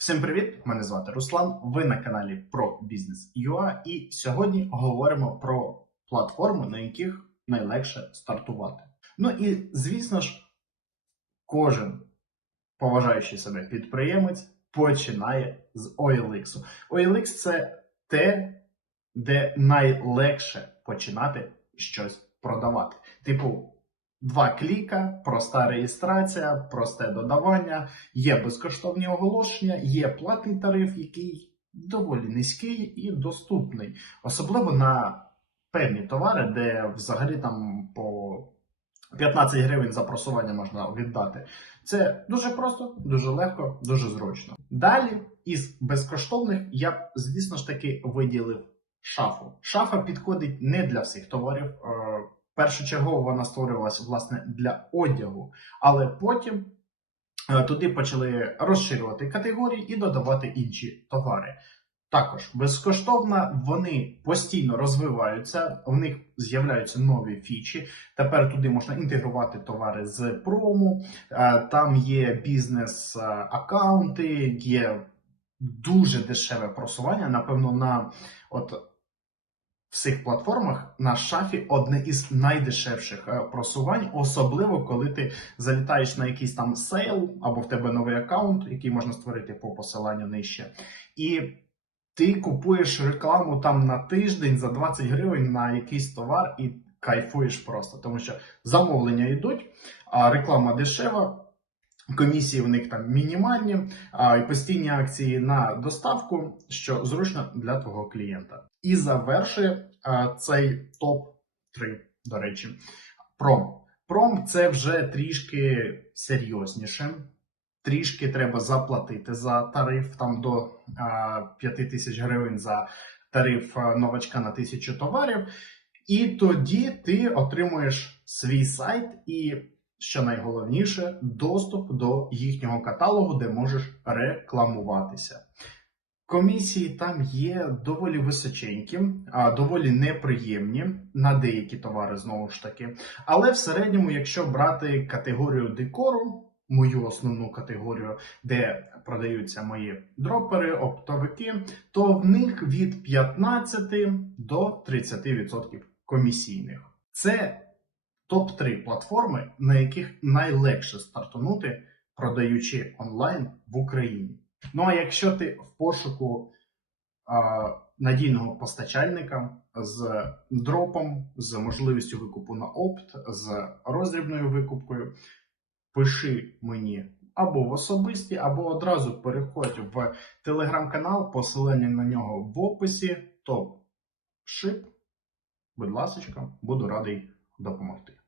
Всім привіт! Мене звати Руслан. Ви на каналі про бізнес UA і сьогодні говоримо про платформи, на яких найлегше стартувати. Ну і звісно ж, кожен поважаючий себе підприємець починає з OLX. OLX це те, де найлегше починати щось продавати. Типу, два кліка, проста реєстрація, просте додавання, є безкоштовні оголошення, є платний тариф, який доволі низький і доступний, особливо на певні товари, де взагалі там по 15 гривень за просування можна віддати. Це дуже просто, дуже легко, дуже зручно. Далі із безкоштовних я б, звісно ж таки, виділив шафу. Шафа підходить не для всіх товарів. Першочергово вона створювалася власне для одягу, але потім е, туди почали розширювати категорії і додавати інші товари. Також безкоштовно вони постійно розвиваються, в них з'являються нові фічі. Тепер туди можна інтегрувати товари з прому, е, там є бізнес-аккаунти, є дуже дешеве просування. Напевно, на от всіх платформах на шафі одне із найдешевших е, просувань, особливо коли ти залітаєш на якийсь там сейл або в тебе новий аккаунт, який можна створити по посиланню нижче. І ти купуєш рекламу там на тиждень за 20 гривень на якийсь товар і кайфуєш просто, тому що замовлення йдуть, а реклама дешева. Комісії в них там мінімальні, а і постійні акції на доставку, що зручно для твого клієнта. І завершує а, цей топ 3 до речі, пром. Пром це вже трішки серйозніше. Трішки треба заплатити за тариф там до а, 5 тисяч гривень за тариф новачка на тисячу товарів. І тоді ти отримуєш свій сайт і що найголовніше, доступ до їхнього каталогу, де можеш рекламуватися. Комісії там є доволі височенькі, а доволі неприємні на деякі товари знову ж таки. Але в середньому, якщо брати категорію декору, мою основну категорію, де продаються мої дропери, оптовики, то в них від 15 до 30% комісійних. Це топ-3 платформи, на яких найлегше стартанути, продаючи онлайн в Україні. Ну а якщо ти в пошуку а, надійного постачальника з дропом, з можливістю викупу на опт, з роздрібною викупкою, пиши мені або в особисті, або одразу переходь в телеграм-канал, посилання на нього в описі, топ шип. Будь ласка, буду радий допомогти.